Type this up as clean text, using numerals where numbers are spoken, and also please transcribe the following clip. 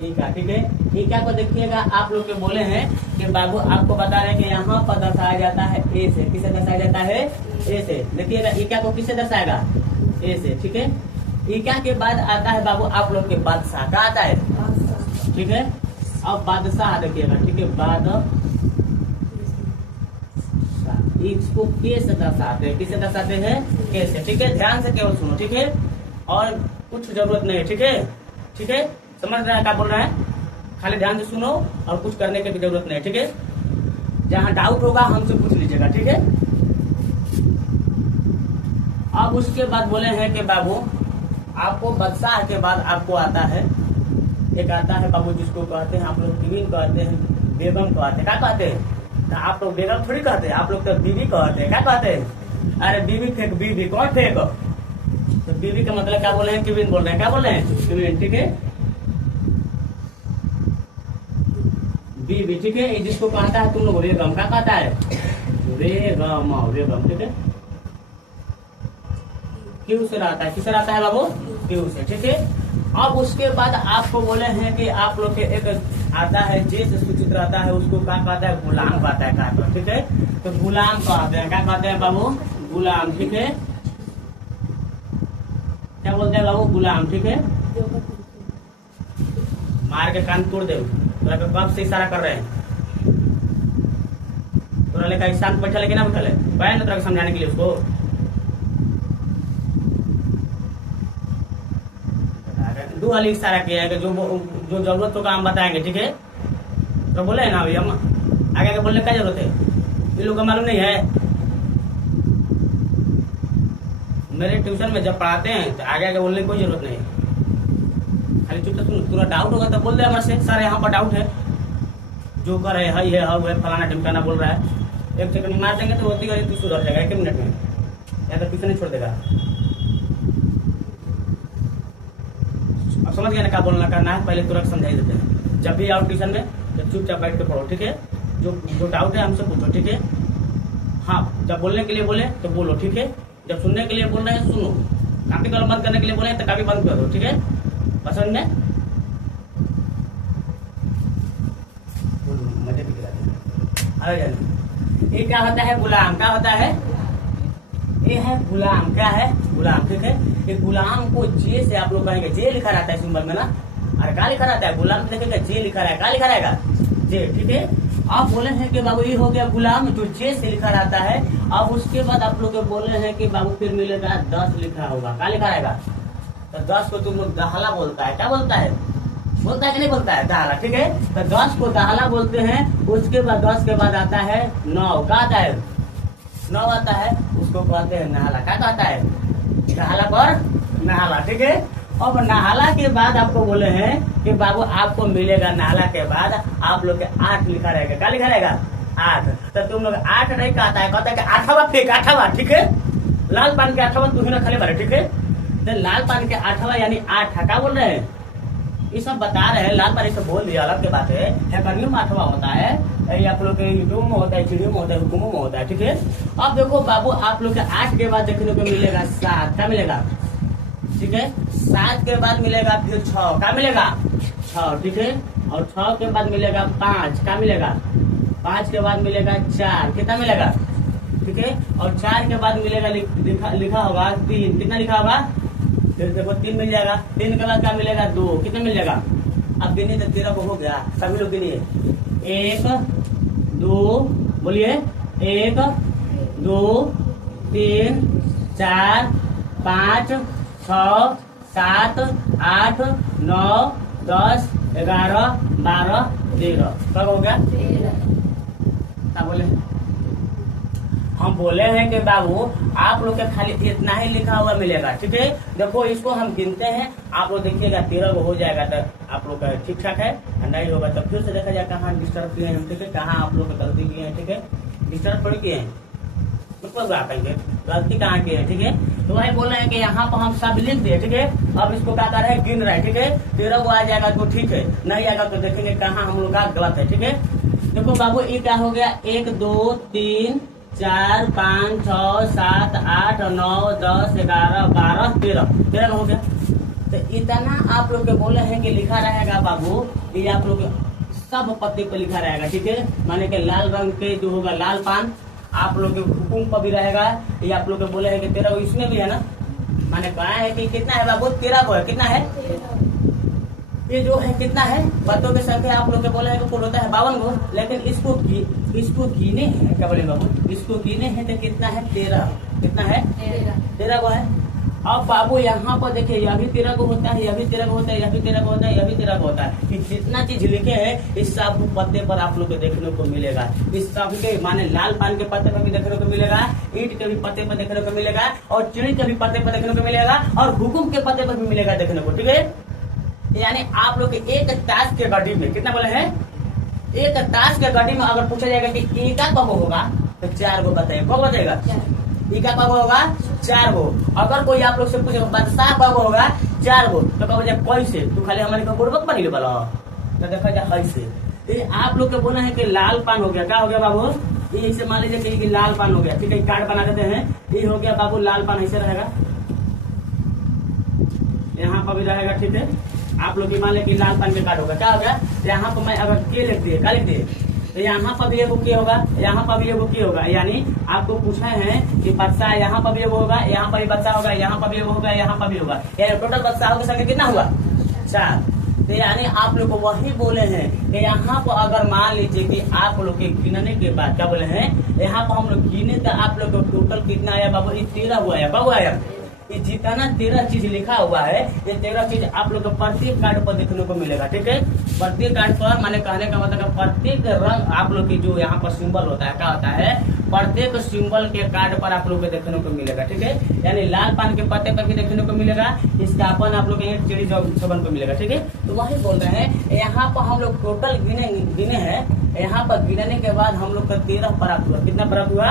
ईका, ठीक है। ईका को देखिएगा आप लोग के बोले हैं कि बाबू आपको बता रहे हैं कि यहाँ पर दर्शाया जाता है ए से। किसे दर्शाया जाता है? ए से। देखिएगा ईका को किसे दर्शाएगा? ए से, ठीक है। ईका के बाद आता है बाबू आप लोग के बादशाह। क्या आता है? ठीक है। अब बादशाह देखिएगा, ठीक है। बादशाह इसको के से दर्शाते हैं। किसे दर्शाते हैं? के से, ठीक है। ध्यान से केवल सुनो, ठीक है। और कुछ जरूरत नहीं है, ठीक है। ठीक है, समझ रहे हैं क्या बोल रहे हैं? खाली ध्यान से सुनो और कुछ करने की भी जरूरत नहीं, ठीक है। जहां डाउट होगा हमसे पूछ लीजिएगा, ठीक है। अब उसके बाद बोले हैं कि बाबू आपको बादशाह के बाद आपको आता है एक आता है बाबू जिसको कहते हैं आप लोग क्वीन कहते हैं, बेगम कहते हैं। क्या कहते हैं? तो आप लोग बेगम थोड़ी कहते हैं, आप लोग तो बीवी कहते हैं। क्या कहते हैं? अरे बीवी फेंक, बीवी कौन फेंक? तो बीवी का मतलब क्या बोले हैं? क्वीन बोल रहे हैं। क्या बोल रहे हैं? क्वीन, ठीक है। बीवी, ठीक है। जिसको कहता है तुम लोग बेगम। क्या कहता है? बेगम, बेगम, ठीक है। क्यों से रहता है? किसे रहता है बाबू? क्यों से, ठीक है। अब उसके बाद आपको बोले हैं कि आप लोग के एक आता है जे से सूचित रहता है, उसको क्या कहता है? गुलाम कहता है। क्या, ठीक है। तो गुलाम कहते हैं। क्या कहते हैं बाबू? गुलाम, ठीक है। क्या बोलते हैं बाबू? गुलाम, ठीक है। मार के कान तोड़ दे। तोरा के कब से इशारा कर रहे हैं? तोरा लेकर शांत बैठा लेके ना बैठा ले बैठ तोरा समझाने के लिए उसको। दो वाली इशारा किया है कि जो जरूरत होगा हम बताएंगे, ठीक है। तो बोले है ना अभी हम आगे के बोलने का जरूरत है? इन लोग को मालूम नहीं है? मेरे ट्यूशन में जब पढ़ाते हैं तो आगे आगे बोलने की कोई जरूरत नहीं है। खाली चुपचाप सुन। पूरा डाउट होगा तो बोल दे हमारे से, सर यहाँ पर डाउट है, जो कर है फलाना ढिमकाना बोल रहा है। एक सेकंड में मार देंगे तो होती है, तू सुधर जाएगा 1 मिनट में, या तो ट्यूशन नहीं छोड़ देगा। अब समझ गया ना क्या बोलना करना है? पहले तुरंत समझाई देते हैं। जब भी आओ ट्यूशन में तो चुपचाप बैठ के पढ़ो, ठीक है। जो डाउट है हमसे पूछो, ठीक है। हाँ, जब बोलने के लिए बोले तो बोलो, ठीक है। जब सुनने के लिए बोल रहे हैं सुनो। कापी कलम बंद करने के लिए बोले तो कापी बंद करो, ठीक है। पसंद में मजे भी करा दें। ये क्या होता है? गुलाम। क्या होता है? ये है गुलाम। क्या है? गुलाम, ठीक है। ये गुलाम को जे से आप लोग कहेंगे, जे लिखा रहता है सिंबल में ना। अरे क्या लिखा रहता है? गुलाम देखेगा जे लिखा रहेगा। क्या लिखा रहेगा? जे, ठीक है। आप बोले हैं कि बाबू ये हो गया गुलाम जो जे से लिखा रहता है। अब उसके बाद आप लोग बोले हैं कि बाबू फिर मिलेगा 10 लिखा होगा। क्या लिखा रहेगा? तो 10 को तुम लोग दहला बोलता है। क्या बोलता है? बोलता है कि नहीं बोलता है? दहला, ठीक है। तो 10 को दहला बोलते हैं। उसके बाद 10 के बाद आता है 9। क्या आता है? 9 आता है, उसको कहते हैं नहाला। क्या कहता है? नहाला पर नहाला, ठीक है। अब नहाला के बाद आपको बोले हैं कि बाबू आपको मिलेगा नहाला के बाद आप लोग के 8 लिखा रहेगा। क्या लिखा रहेगा? 8। तो तुम लोग 8 नहीं कहता है, कहता है कि 8वां फेंक, 8वां, ठीक है। लाल पान के 8वां तू ही ना खाली भरे, ठीक है। तो लाल पान के 8वां यानी 8। क्या बोल रहे हैं? ये सब बता रहे हैं। लाल पानी से बोल दिया, अलग के बात है। हैकनियम 8वां होता है, आप लोग के यूट्यूब में होता है, चिड़ियों में होता है, हुकुमों में होता है, ठीक है। अब देखो बाबू आप लोग के 8 के बाद देखने को मिलेगा 7। क्या मिलेगा? ठीक है। 7 के बाद मिलेगा फिर 6। क्या मिलेगा? 6, ठीक है। और 6 के बाद मिलेगा 5। क्या मिलेगा? 5 के बाद मिलेगा 4। कितना मिलेगा? ठीक है। और 4 के बाद मिलेगा लिखा होगा 3। कितना लिखा होगा? फिर देखो 3 मिल जाएगा। 3 के बाद क्या मिलेगा? 2। कितना मिल जाएगा? अब गिनिए तो 13 को हो गया। सभी लोग गिनिए। 1 2 बोलिए। 1 2 3 4 5 6 7 8 9 10 11 12 13। कब हो गया? 13। क्या बोले? हम बोले हैं कि बाबू आप लोग के खाली इतना ही लिखा हुआ मिलेगा, ठीक है। देखो इसको हम गिनते हैं, आप लोग देखिएगा 13 को हो जाएगा तो आप लोग का ठीक ठाक है। नहीं होगा तो फिर से देखा जाए कहाँ डिस्टर्ब किए हैं, ठीक है। कहाँ आप लोग गलती किए हैं, ठीक है। डिस्टर्ब थोड़ी किए हैं, मतलब आप कहेंगे गलती कहाँ की है, ठीक है। तो वही बोल रहे हैं कि यहाँ पर हम सब लिख दिए, ठीक है। अब इसको क्या कर रहे हैं? गिन रहे हैं, ठीक है। 13 को आ जाएगा तो ठीक है, नहीं आएगा तो देखेंगे कहाँ हम लोग का गलत है, ठीक है। देखो बाबू ये क्या हो गया? 1 2 3 4 5 6 7 8 9 10 11 12 13 हो गया। तो इतना आप लोग के बोले हैं कि लिखा रहेगा बाबू, ये आप लोग सब पत्ते पे लिखा रहेगा, ठीक है। माने कि लाल रंग के जो होगा लाल पान आप लोग के हुकुम पर भी रहेगा। ये आप लोग के बोले हैं कि 13 इसमें भी है ना, माने कहा है कि कितना है बाबू, 13 को है, कितना है ये जो है कितना है, पत्तों की संख्या आप लोग के बोले हैं कि कुल होता है 52 को, लेकिन इसको गिने हैं, क्या बोले बाबू, इसको गिने हैं तो कितना है 13, कितना है 13 को है। अब बाबू यहाँ पर देखिए यह भी 13 को होता है, यह भी 13 को होता है, यह भी 13 को होता है, यह भी 13 को होता है। कि जितना चीज लिखे हैं इस सब पत्ते पर आप लोग को देखने को मिलेगा। इस सब के माने लाल पान के पत्ते पर भी देखने को मिलेगा, ईंट के भी पत्ते पर देखने को मिलेगा, और चिड़ी के भी पत्ते पर देखने को मिलेगा, और हुकुम के पत्ते पर भी मिलेगा देखने को, ठीक है। यानी आप लोग के एक ताश के गड्डी में कितना बोले हैं, एक ताश के गड्डी में अगर पूछा जाएगा कि ईका कब होगा तो 4 को बताइए, कब बताएगा, ईका कब होगा 4 गो। अगर कोई आप लोग से पूछेगा बादशाह कब होगा 4 गो, तो कब जाए कैसे, तो खाली हमारे को बुड़बक बनी ले वाला, तो देखा जाए ऐसे। तो आप लोग के बोला है कि लाल पान हो गया, क्या हो गया बाबू, ये ऐसे मान लीजिए कि लाल पान हो गया, ठीक है। कार्ड बना देते हैं, ये हो गया बाबू लाल पान, ऐसे रहेगा, यहाँ पर भी रहेगा, ठीक है। आप लोग मान ले कि लाल पान के कार्ड होगा, क्या हो गया, यहाँ पर मैं अगर के लिख दिए, क्या लिख दिए, तो यहाँ पर भी एगो के होगा, यहाँ पर भी एगो के होगा। यानी आपको पूछा है कि बच्चा यहाँ पर भी एगो होगा, यहाँ पर भी बच्चा होगा, यहाँ पर भी एगो होगा, यहाँ पर भी होगा, यानी टोटल बच्चा की संख्या कितना हुआ 4। तो यानी आप लोग को वही बोले हैं कि यहाँ पर अगर मान लीजिए कि आप लोग के गिनने के बाद क्या बोले हैं, यहाँ पर हम लोग गिने तो आप लोग को टोटल कितना आया बाबू, ये 13 हुआ है, कब आया, ये जितना 13 चीज लिखा हुआ है, ये 13 चीज आप लोग को प्रत्येक कार्ड पर देखने को मिलेगा, ठीक है। प्रत्येक कार्ड पर माने कहने का मतलब प्रत्येक रंग आप लोग की जो यहाँ पर सिंबल होता है, क्या होता है, प्रत्येक सिंबल के कार्ड पर आप लोग को देखने को मिलेगा, ठीक है। यानी लाल पान के पत्ते पर भी देखने को मिलेगा, इसका अपन आप लोग के चिड़ी चौबन को मिलेगा, ठीक है। तो वही बोल रहे हैं यहाँ पर हम लोग टोटल गिने हैं, यहाँ पर गिनने के बाद हम लोग का 13 प्राप्त हुआ, कितना प्राप्त हुआ।